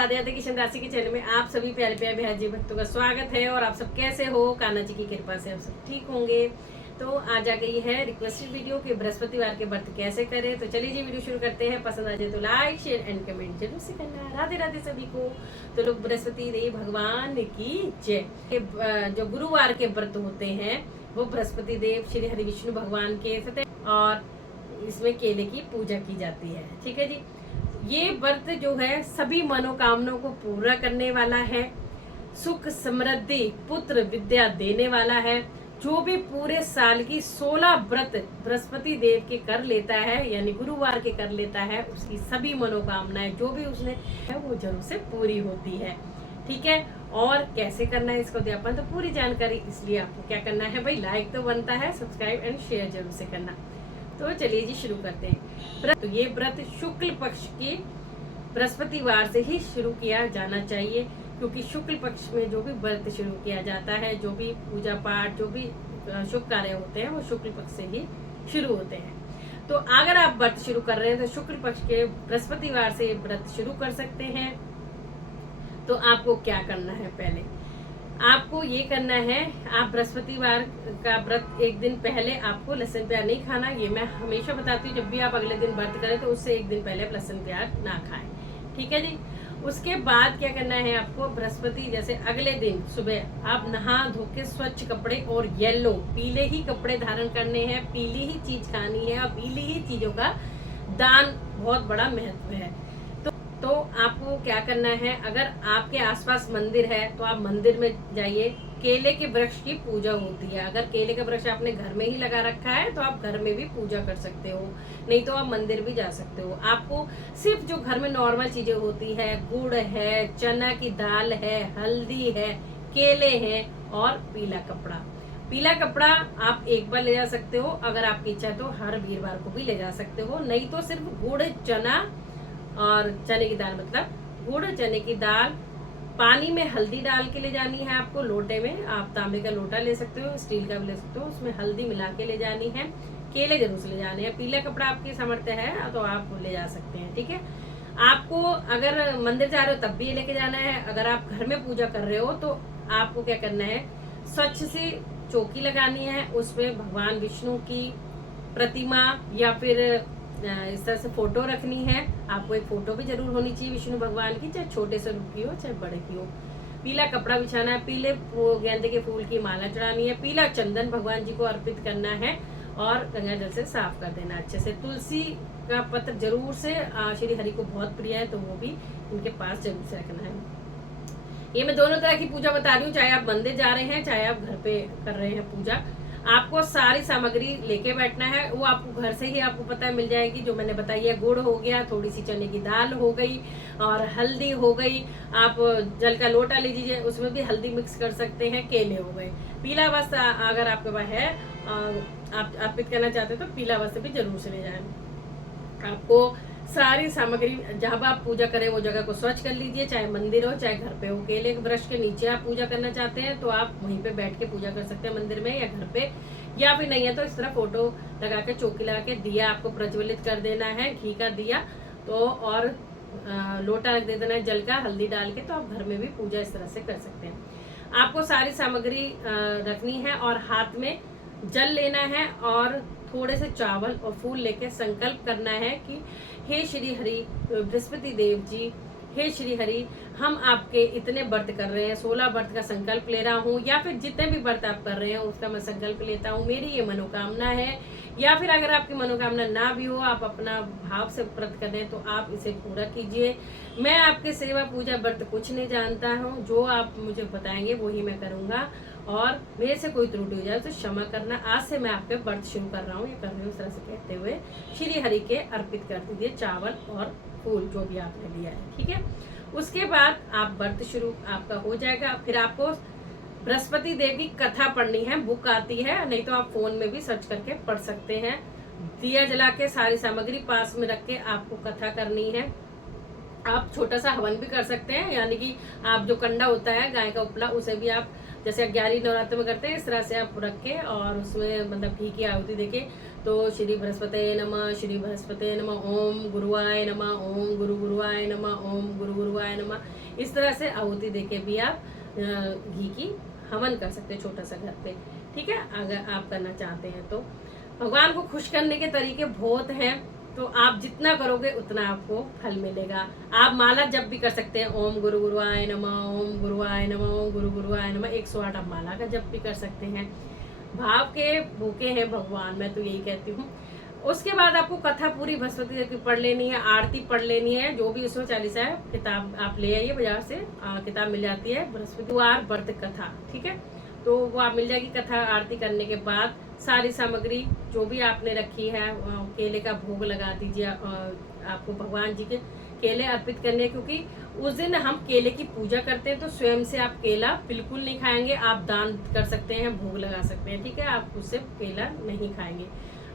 राधे राधे किशन राशि के चैनल में आप सभी प्यारे प्यारे बिहार जी भक्तों का स्वागत है। और आप सब कैसे हो? कान्हा जी की कृपा से आप सब ठीक होंगे। तो आज आ गई है रिक्वेस्टेड वीडियो कि बृहस्पतिवार के व्रत कैसे करें। तो चलिए जी वीडियो शुरू करते हैं। पसंद आ जाए तो लाइक शेयर एंड कमेंट जरूर से करना। राधे राधे सभी को। तो लोग बृहस्पति देव भगवान की जय। जो गुरुवार के व्रत होते हैं वो बृहस्पति देव श्री हरि विष्णु भगवान के सत्य और इसमें केले की पूजा की जाती है। ठीक है जी। ये व्रत जो है सभी मनोकामनाओं को पूरा करने वाला है, सुख समृद्धि पुत्र विद्या देने वाला है। जो भी पूरे साल की 16 व्रत बृहस्पति देव के कर लेता है यानी गुरुवार के कर लेता है, उसकी सभी मनोकामनाएं जो भी उसने है वो जरूर से पूरी होती है। ठीक है। और कैसे करना है इसको अपन तो पूरी जानकारी, इसलिए आपको क्या करना है भाई, लाइक तो बनता है, सब्सक्राइब एंड शेयर जरूर से करना। तो चलिए जी शुरू करते हैं। तो ये व्रत शुक्ल पक्ष के बृहस्पतिवार से ही शुरू किया जाना चाहिए, क्योंकि शुक्ल पक्ष में जो भी व्रत शुरू किया जाता है, जो भी पूजा पाठ जो भी शुभ कार्य होते हैं वो शुक्ल पक्ष से ही शुरू होते हैं। तो अगर आप व्रत शुरू कर रहे हैं तो शुक्ल पक्ष के बृहस्पतिवार से व्रत शुरू कर सकते हैं। तो आपको क्या करना है, पहले आपको ये करना है, आप बृहस्पतिवार का व्रत एक दिन पहले आपको लहसुन प्याज नहीं खाना। ये मैं हमेशा बताती हूँ, जब भी आप अगले दिन व्रत करें तो उससे एक दिन पहले लहसुन प्याज ना खाएं। ठीक है जी। उसके बाद क्या करना है आपको, बृहस्पति जैसे अगले दिन सुबह आप नहा धो के स्वच्छ कपड़े और येलो पीले ही कपड़े धारण करने हैं, पीली ही चीज खानी है और पीली ही चीजों का दान बहुत बड़ा महत्व है। तो आपको क्या करना है, अगर आपके आसपास मंदिर है तो आप मंदिर में जाइए। केले के वृक्ष की पूजा होती है। अगर केले का वृक्ष आपने घर में ही लगा रखा है तो आप घर में भी पूजा कर सकते हो, नहीं तो आप मंदिर भी जा सकते हो। आपको सिर्फ जो घर में नॉर्मल चीजें होती है, गुड़ है, चना की दाल है, हल्दी है, केले हैं और पीला कपड़ा। पीला कपड़ा आप एक बार ले जा सकते हो, अगर आपकी इच्छा है तो हर वीरवार को भी ले जा सकते हो, नहीं तो सिर्फ गुड़ चना और चने की दाल, मतलब गुड़ चने की दाल पानी में हल्दी डाल के ले जानी है आपको। लोटे में आप तांबे का लोटा ले सकते हो, स्टील का भी ले सकते हो, उसमें हल्दी मिला के ले जानी है। केले जरूर से ले जाने हैं। पीला कपड़ा आपकी सामर्थ्य है तो आप ले जा सकते हैं। ठीक है। आपको अगर मंदिर जा रहे हो तब भी ये लेके जाना है। अगर आप घर में पूजा कर रहे हो तो आपको क्या करना है, स्वच्छ सी चौकी लगानी है, उसमें भगवान विष्णु की प्रतिमा या फिर इस तरह से फोटो रखनी है। आपको एक फोटो भी जरूर होनी चाहिए विष्णु भगवान की, चाहे छोटे से रूप की हो चाहे बड़े की हो। पीला कपड़ा बिछाना है, पीले गेंदे के फूल की माला चढ़ानी है, पीला चंदन भगवान जी को अर्पित करना है और गंगा जल से साफ कर देना अच्छे से। तुलसी का पत्र जरूर से श्री हरि को बहुत प्रिय है तो वो भी इनके पास जरूर से रखना है। ये मैं दोनों तरह की पूजा बता रही हूँ, चाहे आप मंदिर जा रहे हैं चाहे आप घर पे कर रहे हैं पूजा। आपको सारी सामग्री लेके बैठना है, वो आपको घर से ही आपको पता मिल जाएगी। जो मैंने बताई है, गुड़ हो गया, थोड़ी सी चने की दाल हो गई और हल्दी हो गई। आप जल का लोटा ले लीजिए, उसमें भी हल्दी मिक्स कर सकते हैं। केले हो गए। पीला वस्त्र अगर आपके पास है, आप अर्पित करना चाहते हो तो पीला वस्त्र भी जरूर से ले जाए। आपको सारी सामग्री, जहाँ पर आप पूजा करें वो जगह को स्वच्छ कर लीजिए, चाहे मंदिर हो चाहे घर पे हो। केले के वृक्ष के नीचे आप पूजा करना चाहते हैं तो आप वहीं पे बैठ के पूजा कर सकते हैं, मंदिर में या घर पे। या फिर नहीं है तो इस तरह फोटो लगा के चौकी लगा के दिया आपको प्रज्वलित कर देना है, घी का दिया तो, और लोटा रख दे देना है जल का, हल्दी डाल के। तो आप घर में भी पूजा इस तरह से कर सकते हैं। आपको सारी सामग्री रखनी है और हाथ में जल लेना है और थोड़े से चावल और फूल लेके संकल्प करना है कि हे श्री हरि बृहस्पति देव जी, हे श्री हरि, हम आपके इतने व्रत कर रहे हैं, 16 व्रत का संकल्प ले रहा हूँ, या फिर जितने भी व्रत आप कर रहे हैं उसका मैं संकल्प लेता हूँ, मेरी ये मनोकामना है। या फिर अगर आपकी मनोकामना ना भी हो, आप अपना भाव से व्रत कर रहे हैं तो आप इसे पूरा कीजिए। मैं आपके सेवा पूजा व्रत कुछ नहीं जानता हूँ, जो आप मुझे बताएंगे वही मैं करूँगा और मेरे से कोई त्रुटि हो जाए तो क्षमा करना। आज से मैं आपके व्रत शुरू कर रहा हूँ, ये कर रही हूँ, इस तरह से कहते हुए श्री हरि के अर्पित कर दीजिए चावल और फूल जो भी आपने लिया है। ठीक है। उसके बाद आप व्रत शुरू आपका हो जाएगा। फिर आपको बृहस्पति देव की कथा पढ़नी है, बुक आती है, नहीं तो आप फोन में भी सर्च करके पढ़ सकते हैं। दिया जला के सारी सामग्री पास में रख के आपको कथा करनी है। आप छोटा सा हवन भी कर सकते हैं, यानी कि आप जो कंडा होता है गाय का उपला, उसे भी आप जैसे 11 नवरात्र में करते हैं इस तरह से आप रख के और उसमें मतलब घी की आहुति देके तो श्री बृहस्पते नमः, श्री बृहस्पते नमः, ओम गुरुवाय नमः, ओम गुरुवाय नमः, ओम गुरुवाय नमः। इस तरह से आहुति देके भी आप घी की हवन कर सकते हैं छोटा सा घर पे, ठीक है, अगर आप करना चाहते हैं तो। भगवान को खुश करने के तरीके बहुत हैं, तो आप जितना करोगे उतना आपको फल मिलेगा। आप माला जप भी कर सकते हैं, ओम गुरुवाय नमः, ओम गुरुवाय नमः, ओम गुरुवाय नमः, 108 आप माला का जप भी कर सकते हैं। भाव के भूखे हैं भगवान, मैं तो यही कहती हूँ। उसके बाद आपको कथा पूरी बृहस्पति की पढ़ लेनी है, आरती पढ़ लेनी है, जो भी उसमें 40 है। किताब आप ले आइए बाजार से, किताब मिल जाती है बृहस्पतिवार व्रत कथा, ठीक है, तो वो आप मिल जाएगी। कथा आरती करने के बाद सारी सामग्री जो भी आपने रखी है, केले का भोग लगा दीजिए। आपको भगवान जी के केले अर्पित करने, क्योंकि उस दिन हम केले की पूजा करते हैं, तो स्वयं से आप केला बिल्कुल नहीं खाएंगे। आप दान कर सकते हैं, भोग लगा सकते हैं, ठीक है, आप उससे केला नहीं खाएंगे।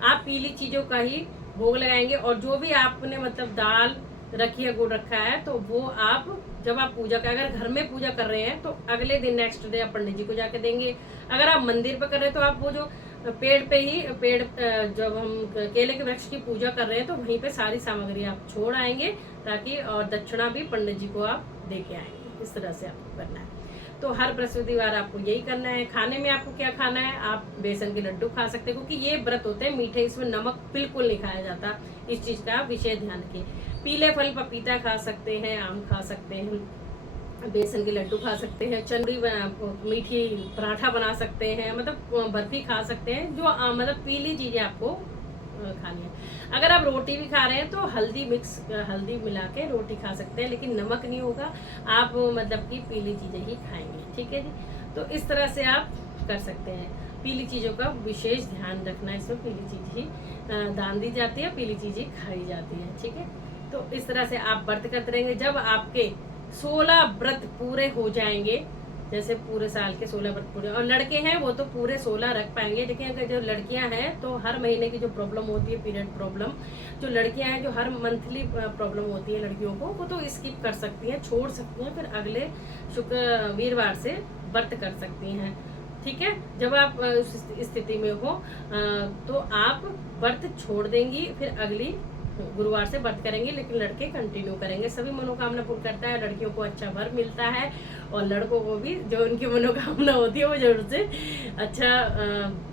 आप पीली चीजों का ही भोग लगाएंगे। और जो भी आपने मतलब दाल रखी है, गुड़ रखा है, तो वो आप जब आप पूजा कर, अगर घर में पूजा कर रहे हैं तो अगले दिन नेक्स्ट डे आप पंडित जी को जाके देंगे। अगर आप मंदिर पर कर रहे हैं तो आप वो जो पेड़ पे ही जब हम केले के वृक्ष की पूजा कर रहे हैं तो वहीं पे सारी सामग्री आप छोड़ आएंगे, ताकि और दक्षिणा भी पंडित जी को आप दे के आएंगे। इस तरह से आपको करना है। तो हर बृहस्पतिवार आपको यही करना है। खाने में आपको क्या खाना है, आप बेसन के लड्डू खा सकते हैं, क्योंकि ये व्रत होते हैं मीठे, इसमें नमक बिल्कुल नहीं खाया जाता। इस चीज का विशेष ध्यान रखिए। पीले फल पपीता खा सकते हैं, आम खा सकते हैं, बेसन के लड्डू खा सकते हैं, चंडी मीठी पराठा बना सकते हैं, मतलब बर्फी खा सकते हैं, जो मतलब पीली चीजें आपको खानी है। अगर आप रोटी भी खा रहे हैं तो हल्दी मिला के रोटी खा सकते हैं, लेकिन नमक नहीं होगा। आप मतलब कि पीली चीजें ही खाएंगे, ठीक है जी। तो इस तरह से आप कर सकते हैं। पीली चीजों का विशेष ध्यान रखना, इसमें पीली चीज ही दान दी जाती है, पीली चीज ही खाई जाती है, ठीक है। तो इस तरह से आप व्रत करते रहेंगे। जब आपके 16 व्रत पूरे हो जाएंगे, जैसे पूरे साल के 16 व्रत पूरे, और लड़के हैं वो तो पूरे 16 रख पाएंगे, लेकिन अगर जो लड़कियां हैं तो हर महीने की जो प्रॉब्लम होती है, पीरियड प्रॉब्लम, जो लड़कियां हैं जो हर मंथली प्रॉब्लम होती है लड़कियों को, वो तो स्किप कर सकती हैं, छोड़ सकती हैं, फिर अगले वीरवार से व्रत कर सकती हैं, ठीक है। जब आप उस स्थिति में हो तो आप व्रत छोड़ देंगी, फिर अगली गुरुवार से व्रत करेंगे, लेकिन लड़के कंटिन्यू करेंगे। सभी मनोकामना पूर्ण करता है, लड़कियों को अच्छा वर मिलता है, और लड़कों को भी जो उनकी मनोकामना होती है वो जरूर से अच्छा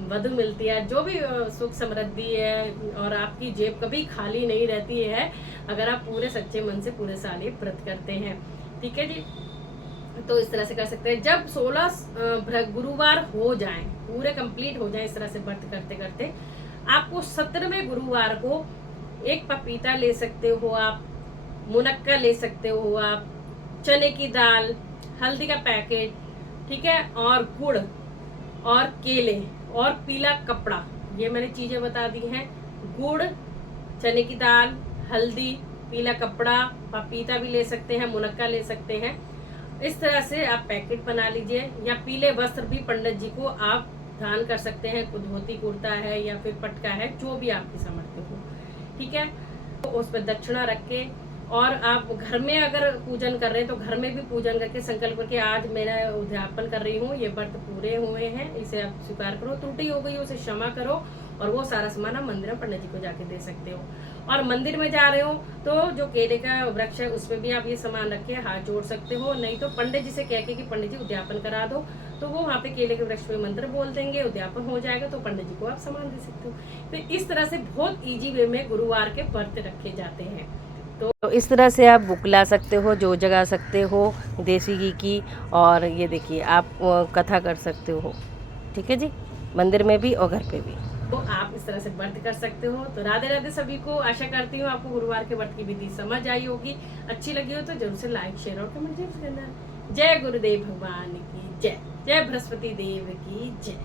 वधु मिलती है। जो भी सुख समृद्धि है, और आपकी जेब कभी खाली नहीं रहती है अगर आप पूरे सच्चे मन से पूरे साल ये व्रत करते हैं, ठीक है जी। तो इस तरह से कर सकते हैं। जब 16 गुरुवार हो जाएं, पूरे कंप्लीट हो जाएं, इस तरह से व्रत करते करते, आपको 17वें गुरुवार को एक पपीता ले सकते हो आप, मुनक्का ले सकते हो आप, चने की दाल, हल्दी का पैकेट, ठीक है, और गुड़ और केले और पीला कपड़ा, ये मैंने चीजें बता दी हैं। गुड़, चने की दाल, हल्दी, पीला कपड़ा, पपीता भी ले सकते हैं, मुनक्का ले सकते हैं। इस तरह से आप पैकेट बना लीजिए, या पीले वस्त्र भी पंडित जी को आप दान कर सकते हैं। धोती कुर्ता है या फिर पटका है, जो भी आपकी सामर्थ्य हो, ठीक है। तो उस पर दक्षिणा रख के, और आप घर में अगर पूजन कर रहे हैं तो घर में भी पूजन करके संकल्प करके, आज मेरा उद्यापन कर रही हूँ, ये व्रत पूरे हुए हैं, इसे आप स्वीकार करो, त्रुटि हो गई उसे क्षमा करो, और वो सारा सामान आप मंदिर में पंडित जी को जाके दे सकते हो। और मंदिर में जा रहे हो तो जो केले का वृक्ष है उसमें भी आप ये सामान रख के हाथ जोड़ सकते हो, नहीं तो पंडित जी से कह के कि पंडित जी उद्यापन करा दो, तो वो वहाँ पे केले के वृक्ष पे मंत्र बोल देंगे, उद्यापन हो जाएगा, तो पंडित जी को आप सामान दे सकते हो। तो इस तरह से बहुत ईजी वे में गुरुवार के व्रत रखे जाते हैं। तो इस तरह से आप बुक ला सकते हो, जो जगा सकते हो देसी घी की, और ये देखिए आप कथा कर सकते हो, ठीक है जी, मंदिर में भी और घर पे भी। तो आप इस तरह से व्रत कर सकते हो। तो राधे राधे सभी को। आशा करती हूँ आपको गुरुवार के व्रत की विधि समझ आई होगी। अच्छी लगी हो तो जरूर से लाइक, शेयर और कमेंट जरूर करना। जय गुरुदेव भगवान की जय, जय बृहस्पति देव की जय।